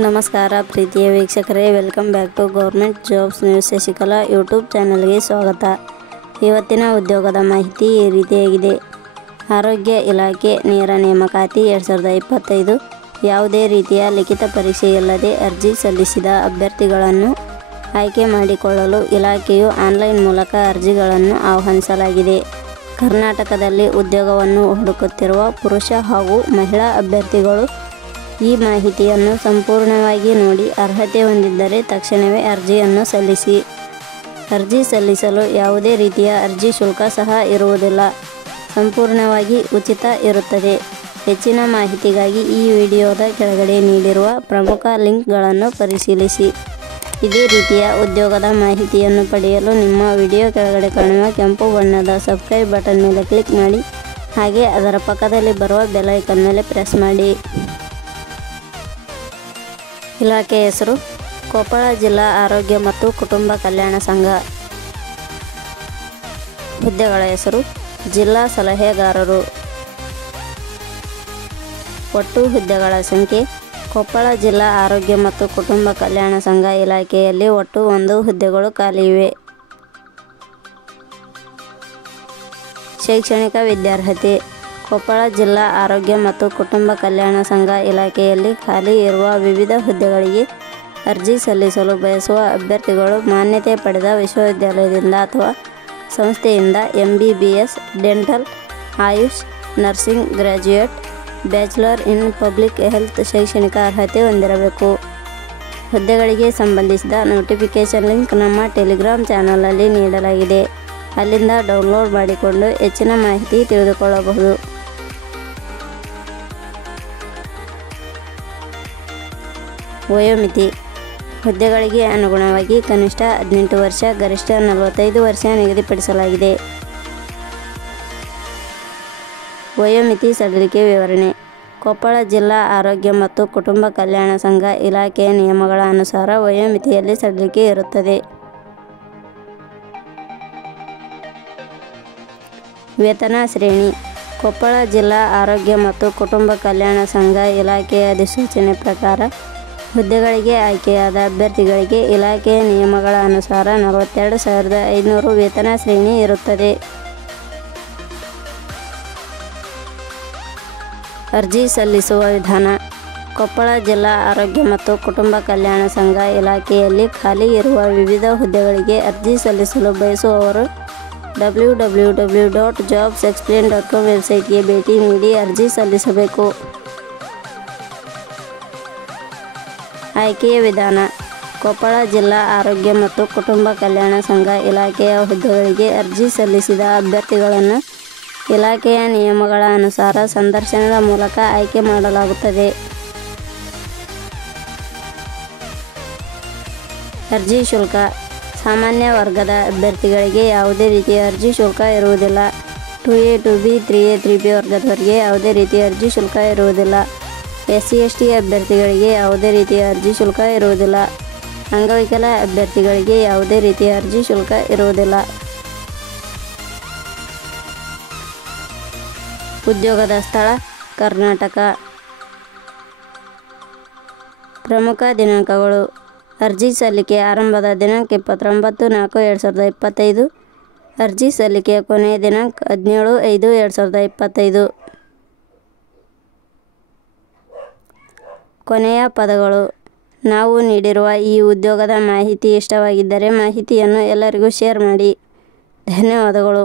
ನಮಸ್ಕಾರ ಪ್ರೀತಿಯ ವೀಕ್ಷಕರೇ, welcome back to government jobs news Shashikala YouTube ಚಾನಲ್ಗೆ ಸ್ವಾಗತ. ಇವತ್ತಿನ ಉದ್ಯೋಗದ ಮಾಹಿತಿ ಈ ರೀತಿಯಾಗಿದೆ. ಆರೋಗ್ಯ ಇಲಾಖೆ ನೇರ ನೇಮಕಾತಿ 2025 ಯಾವುದೇ ರೀತಿಯ ಲಿಖಿತ ಪರೀಕ್ಷೆ ಇಲ್ಲದೆ ಅರ್ಜಿ ಸಲ್ಲಿಸಿದ ಅಭ್ಯರ್ಥಿಗಳನ್ನು ಆಯ್ಕೆ ಮಾಡಿಕೊಳ್ಳಲು ಇಲಾಖೆಯು ಆನ್ಲೈನ್ ಮೂಲಕ ಅರ್ಜಿಗಳನ್ನು ಆಹ್ವಾನಿಸಲಾಗಿದೆ. ಕರ್ನಾಟಕದಲ್ಲಿ ಉದ್ಯೋಗವನ್ನು ಹುಡುಕುತ್ತಿರುವ ಪುರುಷ ಹಾಗೂ ಮಹಿಳಾ ಅಭ್ಯರ್ಥಿಗಳು ಈ ಮಾಹಿತಿಯನ್ನು ಸಂಪೂರ್ಣವಾಗಿ ನೋಡಿ ಅರ್ಹತೆ ಹೊಂದಿದ್ದರೆ ತಕ್ಷಣವೇ ಅರ್ಜಿಯನ್ನು ಸಲ್ಲಿಸಿ. ಅರ್ಜಿ ಸಲ್ಲಿಸಲು ಯಾವುದೇ ರೀತಿಯ ಅರ್ಜಿ ಶುಲ್ಕ ಸಹ ಇರುವುದಿಲ್ಲ. ಸಂಪೂರ್ಣವಾಗಿ ಉಚಿತ ಇರುತ್ತದೆ. ಹೆಚ್ಚಿನ ಮಾಹಿತಿಗಾಗಿ ಈ ವಿಡಿಯೋದ ಕೆಳಗಡೆ ನೀಡಿರುವ ಪ್ರಮುಖ ಲಿಂಕ್ಗಳನ್ನು ಪರಿಶೀಲಿಸಿ. ಇದೇ ರೀತಿಯ ಉದ್ಯೋಗದ ಮಾಹಿತಿಯನ್ನು ಪಡೆಯಲು ನಿಮ್ಮ ವಿಡಿಯೋ ಕೆಳಗಡೆ ಕಾಣುವ ಕೆಂಪು ಬಣ್ಣದ ಸಬ್ಸ್ಕ್ರೈಬ್ ಬಟನ್ ಮೇಲೆ ಕ್ಲಿಕ್ ಮಾಡಿ, ಹಾಗೆ ಅದರ ಪಕ್ಕದಲ್ಲಿ ಬರುವ ಬೆಲ್ ಐಕಾನ್ ಮೇಲೆ ಪ್ರೆಸ್ ಮಾಡಿ. ಇಲಾಖೆ ಹೆಸರು ಕೊಪ್ಪಳ ಜಿಲ್ಲಾ ಆರೋಗ್ಯ ಮತ್ತು ಕುಟುಂಬ ಕಲ್ಯಾಣ ಸಂಘ. ಹುದ್ದೆಗಳ ಹೆಸರು ಜಿಲ್ಲಾ ಸಲಹೆಗಾರರು. ಒಟ್ಟು ಹುದ್ದೆಗಳ ಸಂಖ್ಯೆ ಕೊಪ್ಪಳ ಜಿಲ್ಲಾ ಆರೋಗ್ಯ ಮತ್ತು ಕುಟುಂಬ ಕಲ್ಯಾಣ ಸಂಘ ಇಲಾಖೆಯಲ್ಲಿ ಒಟ್ಟು 1 ಹುದ್ದೆಗಳು ಖಾಲಿ ಇವೆ. ಶೈಕ್ಷಣಿಕ ವಿದ್ಯಾರ್ಹತೆ ಕೊಪ್ಪಳ ಜಿಲ್ಲಾ ಆರೋಗ್ಯ ಮತ್ತು ಕುಟುಂಬ ಕಲ್ಯಾಣ ಸಂಘ ಇಲಾಖೆಯಲ್ಲಿ ಖಾಲಿ ಇರುವ ವಿವಿಧ ಹುದ್ದೆಗಳಿಗೆ ಅರ್ಜಿ ಸಲ್ಲಿಸಲು ಬಯಸುವ ಅಭ್ಯರ್ಥಿಗಳು ಮಾನ್ಯತೆ ಪಡೆದ ವಿಶ್ವವಿದ್ಯಾಲಯದಿಂದ ಅಥವಾ ಸಂಸ್ಥೆಯಿಂದ MBBS, dental, AYUSH, nursing graduate, bachelor in public health ಶೈಕ್ಷಣಿಕ ಅರ್ಹತೆ ಹೊಂದಿರಬೇಕು. ಹುದ್ದೆಗಳಿಗೆ ಸಂಬಂಧಿಸಿದ ನೋಟಿಫಿಕೇಷನ್ ಲಿಂಕ್ ನಮ್ಮ ಟೆಲಿಗ್ರಾಮ್ ಚಾನಲಲ್ಲಿ ನೀಡಲಾಗಿದೆ. ಅಲ್ಲಿಂದ ಡೌನ್ಲೋಡ್ ಮಾಡಿಕೊಂಡು ಹೆಚ್ಚಿನ ಮಾಹಿತಿ ತಿಳಿದುಕೊಳ್ಳಬಹುದು. ವಯೋಮಿತಿ ಹುದ್ದೆಗಳಿಗೆ ಅನುಗುಣವಾಗಿ ಕನಿಷ್ಠ 18 ವರ್ಷ, ಗರಿಷ್ಠ 45 ವರ್ಷ ನಿಗದಿಪಡಿಸಲಾಗಿದೆ. ವಯೋಮಿತಿ ಸಡಿಲಿಕೆ ವಿವರಣೆ ಕೊಪ್ಪಳ ಜಿಲ್ಲಾ ಆರೋಗ್ಯ ಮತ್ತು ಕುಟುಂಬ ಕಲ್ಯಾಣ ಸಂಘ ಇಲಾಖೆಯ ನಿಯಮಗಳ ಅನುಸಾರ ವಯೋಮಿತಿಯಲ್ಲಿ ಸಡಿಲಿಕೆ ಇರುತ್ತದೆ. ವೇತನ ಶ್ರೇಣಿ ಕೊಪ್ಪಳ ಜಿಲ್ಲಾ ಆರೋಗ್ಯ ಮತ್ತು ಕುಟುಂಬ ಕಲ್ಯಾಣ ಸಂಘ ಇಲಾಖೆಯ ಅಧಿಸೂಚನೆ ಪ್ರಕಾರ ಹುದ್ದೆಗಳಿಗೆ ಆಯ್ಕೆಯಾದ ಅಭ್ಯರ್ಥಿಗಳಿಗೆ ಇಲಾಖೆಯ ನಿಯಮಗಳ ಅನುಸಾರ 42,500 ವೇತನ ಶ್ರೇಣಿ ಇರುತ್ತದೆ. ಅರ್ಜಿ ಸಲ್ಲಿಸುವ ವಿಧಾನ ಕೊಪ್ಪಳ ಜಿಲ್ಲಾ ಆರೋಗ್ಯ ಮತ್ತು ಕುಟುಂಬ ಕಲ್ಯಾಣ ಸಂಘ ಇಲಾಖೆಯಲ್ಲಿ ಖಾಲಿ ಇರುವ ವಿವಿಧ ಹುದ್ದೆಗಳಿಗೆ ಅರ್ಜಿ ಸಲ್ಲಿಸಲು ಬಯಸುವವರು www.jobsexplain.com ವೆಬ್ಸೈಟ್ಗೆ ಭೇಟಿ ನೀಡಿ ಅರ್ಜಿ ಸಲ್ಲಿಸಬೇಕು. ಆಯ್ಕೆಯ ವಿಧಾನ ಕೊಪ್ಪಳ ಜಿಲ್ಲಾ ಆರೋಗ್ಯ ಮತ್ತು ಕುಟುಂಬ ಕಲ್ಯಾಣ ಸಂಘ ಇಲಾಖೆಯ ಹುದ್ದೆಗಳಿಗೆ ಅರ್ಜಿ ಸಲ್ಲಿಸಿದ ಅಭ್ಯರ್ಥಿಗಳನ್ನು ಇಲಾಖೆಯ ನಿಯಮಗಳ ಅನುಸಾರ ಸಂದರ್ಶನದ ಮೂಲಕ ಆಯ್ಕೆ ಮಾಡಲಾಗುತ್ತದೆ. ಅರ್ಜಿ ಶುಲ್ಕ ಸಾಮಾನ್ಯ ವರ್ಗದ ಅಭ್ಯರ್ಥಿಗಳಿಗೆ ಯಾವುದೇ ರೀತಿಯ ಅರ್ಜಿ ಶುಲ್ಕ ಇರುವುದಿಲ್ಲ. 2A, 2B, 3A, 3B ವರ್ಗದವರಿಗೆ ಯಾವುದೇ ರೀತಿಯ ಅರ್ಜಿ ಶುಲ್ಕ ಇರುವುದಿಲ್ಲ. SC/ST ಅಭ್ಯರ್ಥಿಗಳಿಗೆ ಯಾವುದೇ ರೀತಿಯ ಅರ್ಜಿ ಶುಲ್ಕ ಇರುವುದಿಲ್ಲ. ಅಂಗವಿಕಲ ಅಭ್ಯರ್ಥಿಗಳಿಗೆ ಯಾವುದೇ ರೀತಿಯ ಅರ್ಜಿ ಶುಲ್ಕ ಇರುವುದಿಲ್ಲ. ಉದ್ಯೋಗದ ಸ್ಥಳ ಕರ್ನಾಟಕ. ಪ್ರಮುಖ ದಿನಾಂಕಗಳು ಅರ್ಜಿ ಸಲ್ಲಿಕೆ ಆರಂಭದ ದಿನಾಂಕ 29/4/2025. ಅರ್ಜಿ ಸಲ್ಲಿಕೆಯ ಕೊನೆಯ ದಿನಾಂಕ 17/5/2025. ಕೊನೆಯ ಪದಗಳು ನಾವು ನೀಡಿರುವ ಈ ಉದ್ಯೋಗದ ಮಾಹಿತಿ ಇಷ್ಟವಾಗಿದ್ದರೆ ಮಾಹಿತಿಯನ್ನು ಎಲ್ಲರಿಗೂ ಶೇರ್ ಮಾಡಿ. ಧನ್ಯವಾದಗಳು.